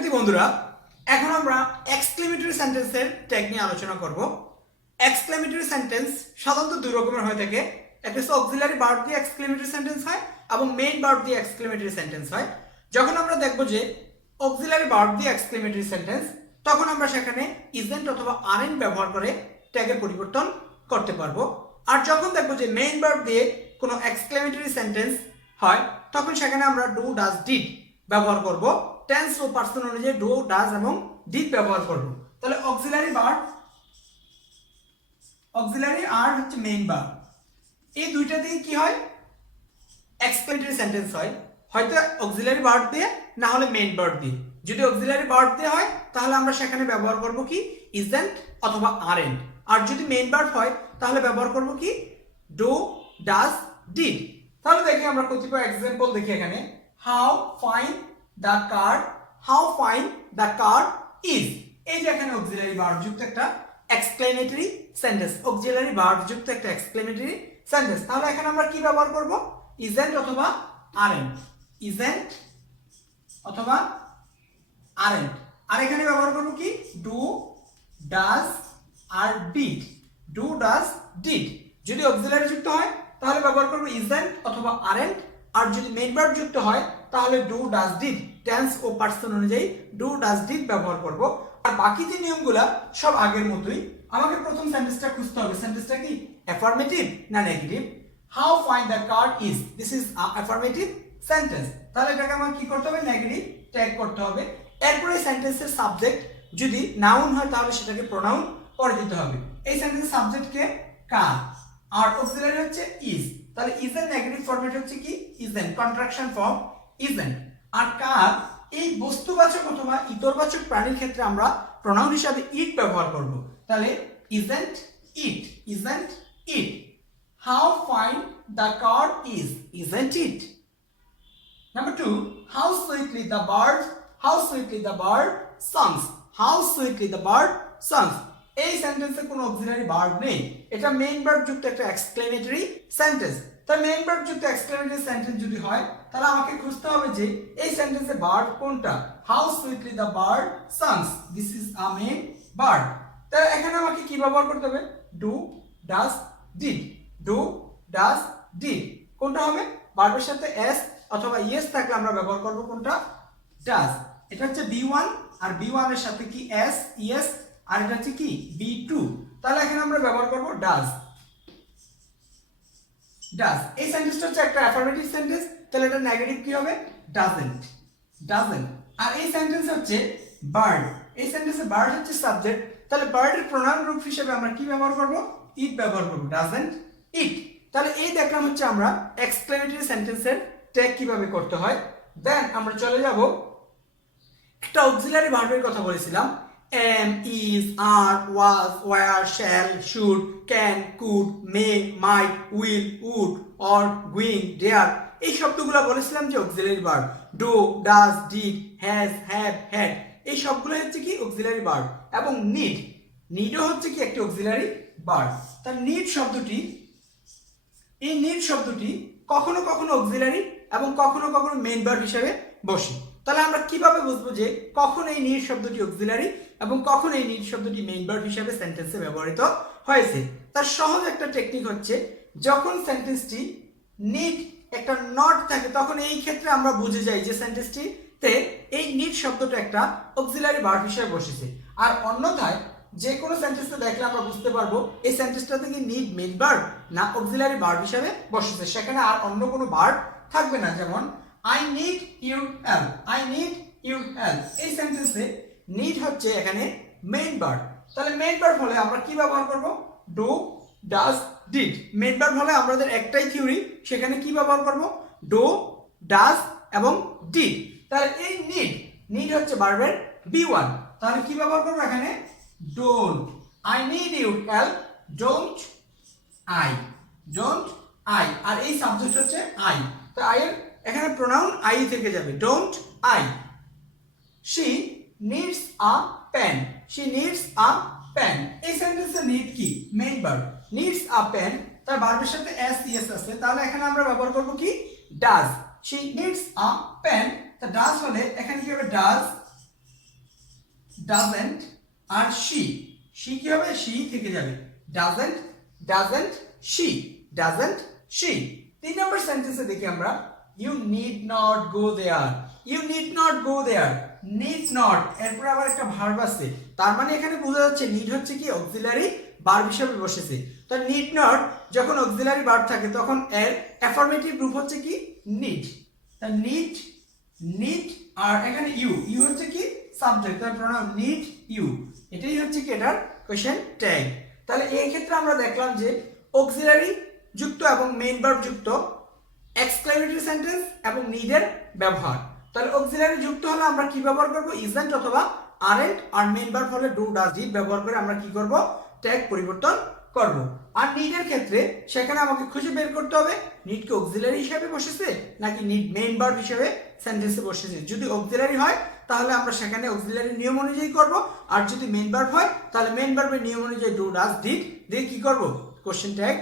শিক্ষার্থী বন্ধুরা, এখন আমরা এক্সক্লেমেটরি সেন্টেন্সের ট্যাগ নিয়ে আলোচনা করব। এক্সক্লেমেটরি সেন্টেন্স সাধারণত দুই রকমের হয়ে থাকে। একটা হচ্ছে অক্সিলারি ভার্ব দিয়ে এক্সক্লেমেটরি সেন্টেন্স হয় এবং মেইন ভার্ব দিয়ে এক্সক্লেমেটরি সেন্টেন্স হয়। যখন আমরা দেখব যে অক্সিলারি ভার্ব দিয়ে এক্সক্লেমেটরি সেন্টেন্স তখন আমরা সেখানে ইজেন্ট অথবা আরেন্ট ব্যবহার করে ট্যাগের পরিবর্তন করতে পারব। আর যখন দেখব যে মেইন ভার্ব দিয়ে কোনো এক্সক্লেমেটরি সেন্টেন্স হয়, তখন সেখানে আমরা ডু ডাজ ডিড ব্যবহার করব। টেন্স ও পার্সন অনুযায়ী ডো ডাজ এবং ডিড ব্যবহার করব। তাহলে অক্সিলারি ভার্ব অক্সিলারি আর হচ্ছে মেইন ভার্ব এই দুইটা দিয়ে কি হয়? এক্সক্লেমেটরি সেন্টেন্স হয়। হয়তো অক্সিলারি ভার্ব দিয়ে, না হলে মেইন ভার্ব দিয়ে। যদি অক্সিলারি ভার্ব দিয়ে হয়, তাহলে আমরা সেখানে ব্যবহার করব কি? ইজেন্ট অথবা আরেন্ট আর যদি মেইন ভার্ব হয়, তাহলে ব্যবহার করব কি? ডো ডাজ ডিড তাহলে দেখি আমরা কতিপয় এক্সাম্পল দেখি এখানে। How fine the card how fine the card is এই যে এখানে অক্সিলারি ভার্ব যুক্ত একটা এক্সক্লেমেটরি সেন্টেন্স অক্সিলারি ভার্ব যুক্ত একটা এক্সক্লেমেটরি সেন্টেন্স তাহলে এখানে আমরা কি ব্যবহার করব? ইজেন্ট অথবা আরেন্ট ইজেন্ট অথবা আরেন্ট আর এখানে ব্যবহার করব কি? ডু ডাজ আর ডিড ডু ডাজ ডিড যদি অক্সিলারি যুক্ত হয়, তাহলে ব্যবহার করব ইজেন্ট অথবা আরেন্ট আর যদি মেইন ভার্ব যুক্ত হয়, তাহলে ডু ডাজ ডিড টেন্স ও পার্সন অনুযায়ী ডু ডাজ ডিড ব্যবহার করব। আর বাকি যে নিয়মগুলা, সব আগের মতোই। আমাকে প্রথম সেন্টেন্সটা খুঁজতে হবে। সেন্টেন্সটা কি? অ্যাফার্মেটিভ না negative how fine the card is this is affirmative sentence তাহলে এটাকে আমার কি করতে হবে? নেগেটিভ ট্যাগ করতে হবে। এরপরে সেন্টেন্সের সাবজেক্ট যদি নাউন হয়, তাহলে সেটাকে প্রোনাউন করে দিতে হবে। এই সেন্টেন্সের সাবজেক্টকে কার? আর অক্সিলারি হচ্ছে ইজ তাহলে ইজ এর নেগেটিভ ফরম্যাট হচ্ছে কি? ইজেন কন্ট্রাকশন ফর্ম ইজেন আর কার এই বস্তুবাচক অথবা ইতরবাচক প্রাণীর ক্ষেত্রে আমরা প্রোনাউন হিসাবে ইট ব্যবহার করব তাহলে isn't it isn't it how fine the card is isn't it number two how sweetly the bird how sweetly the bird songs. How sweetly the bird songs. এই সেন্টেন্সে কোনো অক্সিলারি ভার্ব নেই এটা মেইন ভার্ব যুক্ত একটা exclamatory sentence তাই main verb যুক্ত exclamatory sentence যদি হয়, তাহলে আমাকে খুঁজতে হবে যে এই সেন্টেন্সে ভার্ব কোনটা? How sweetly the bird songs this is a main verb তাহলে এখানে আমাকে কি ব্যবহার করতে হবে? Do does did do does did কোনটা হবে? ভার্বের সাথে এস অথবা ইয়েস থাকলে আমরা ব্যবহার করব কোনটা? ডাজ এটা হচ্ছে বি ওয়ান আর বি ওয়ানের সাথে কি এস ইয়েস আর এটা হচ্ছে কি? বি টু তাহলে এখানে আমরা ব্যবহার করব ডাজ ডাজ এই সেন্টেন্সটা হচ্ছে একটা অ্যাফার্মেটিভ সেন্টেন্স তাহলে এটা নেগেটিভ কি হবে? ডাজেন্ট ডাজেন্ট আর এই সেন্টেন্স হচ্ছে বার্ড এই সেন্টেন্সে বার্ড হচ্ছে সাবজেক্ট তাহলে বার্ডের প্রোনাউন রূপ হিসেবে আমরা কি ব্যবহার করব? ইট ব্যবহার করব। ডাজেন্ট ইট তাহলে এই দেখলাম হচ্ছে আমরা এক্সক্লেমেটরি সেন্টেন্সের ট্যাগ কীভাবে করতে হয়। দেন আমরা চলে যাব। একটা অক্সিলারি ভার্বের কথা বলেছিলাম। Am is are was were shall should can could may might will would or going dare এই শব্দগুলো বলেছিলাম যে auxiliary verb do does did has have had এই সবগুলো হচ্ছে কি অক্সিলারি ভার্ব এবং নিড নিডও হচ্ছে কি একটি অক্সিলারি ভার্ব তার নিড শব্দটি, এই নিড শব্দটি কখনো কখনো অক্সিলারি এবং কখনো কখনো মেন ভার্ব হিসেবে বসে। তাহলে আমরা কীভাবে বুঝব যে কখন এই নিড শব্দটি অক্সিলারি এবং কখন এই নিড শব্দটি মেইন ভার্ব হিসেবে সেন্টেন্সে ব্যবহৃত হয়েছে? তার সহজ একটা টেকনিক হচ্ছে, যখন সেন্টেন্সটি নিড একটা নট থাকে, তখন এই ক্ষেত্রে আমরা বুঝে যাই যে সেন্টেন্সটিতে এই নিড শব্দটা একটা অক্সিলারি ভার্ব হিসেবে বসেছে। আর অন্যথায় যে কোনো সেন্টেন্সে দেখলে আমরা বুঝতে পারব, এই সেন্টেন্সটা থেকে নিড মেইন ভার্ব না অক্সিলারি ভার্ব হিসেবে বসেছে। সেখানে আর অন্য কোনো ভার্ব থাকবে না, যেমন I need your help I need your help এই সেন্টেন্সে নিড হচ্ছে এখানে মেইন ভার্ব তাহলে মেইন ভার্ব হলে আমরা কি ব্যবহার করব? Do does did main verb হলে আমাদের একটাই থিওরি সেখানে কি ব্যবহার করব? ডু ডাজ এবং ডিড তাহলে এই নিড নিড হচ্ছে ভার্বের বি ওয়ান তাহলে কি ব্যবহার করব এখানে? Don't I need your help don't I don't I আর এই সাবজেক্ট হচ্ছে আই তো আই এর এখানে প্রোনাউন আই থেকে যাবে don't I she needs a pen she needs a pen এই সেন্টেন্সে নিড কি? Main verb needs a pen তার ভার্বের সাথে এস ইএস আছে। তাহলে এখানে আমরা ব্যবহার করব কি? Does she needs a pen তা ডাজ হলে এখানে কি হবে? ডাজ ডাজেন্ট আর শি শি কি হবে? শি থেকে যাবে। Doesn't doesn't she doesn't she তিন নম্বর সেন্টেন্সে দেখি আমরা। You need not go there you need not go there need not এরপর আবার একটা ভার্ব আছে। তার মানে এখানে বোঝা যাচ্ছে নিড হচ্ছে কি অক্সিলারি ভার্ব হিসেবে বসেছে। তো নিড নট যখন অক্সিলারি ভার্ব থাকে, তখন এর অ্যাফার্মেটিভ রূপ হচ্ছে কি নিড তা নিড নিড আর এখানে ইউ ইউ হচ্ছে কি সাবজেক্ট তার প্রোনাউন নিড ইউ এটাই হচ্ছে কি এটার কোশ্চেন ট্যাগ তাহলে এই ক্ষেত্রে আমরা দেখলাম যে অক্সিলারি যুক্ত এবং মেইন ভার্ব যুক্ত এক্সক্লেমেটরি সেন্টেন্স এবং নিডের ব্যবহার। তাহলে অক্সিলারি যুক্ত হলে আমরা কি ব্যবহার করব? ইজেন্ট অথবা আরেন্ট আর মেইন ভার্ব হলে ডু ডাজ ডিড ব্যবহার করে আমরা কি করব? ট্যাগ পরিবর্তন করব। আর নিডের ক্ষেত্রে সেখানে আমাকে খুঁজে বের করতে হবে নিড কি অক্সিলারি হিসেবে বসেছে নাকি নিড মেইন ভার্ব হিসেবে সেন্টেন্সে বসেছে। যদি অক্সিলারি হয়, তাহলে আমরা সেখানে অক্সিলারি নিয়ম অনুযায়ী করব। আর যদি মেইন ভার্ব হয়, তাহলে মেইন ভার্বের নিয়ম অনুযায়ী ডু ডাজ ডিড দিয়ে কি করব? Question tag